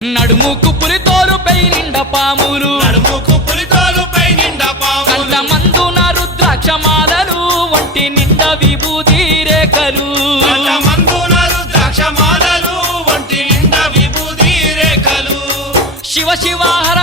నడుముకు పులితోలుపై నిండా పాములు కంట మందున రుద్రాక్షమాలలు ఒంటి నిండా విభూతి రేఖలు శివ శివ హర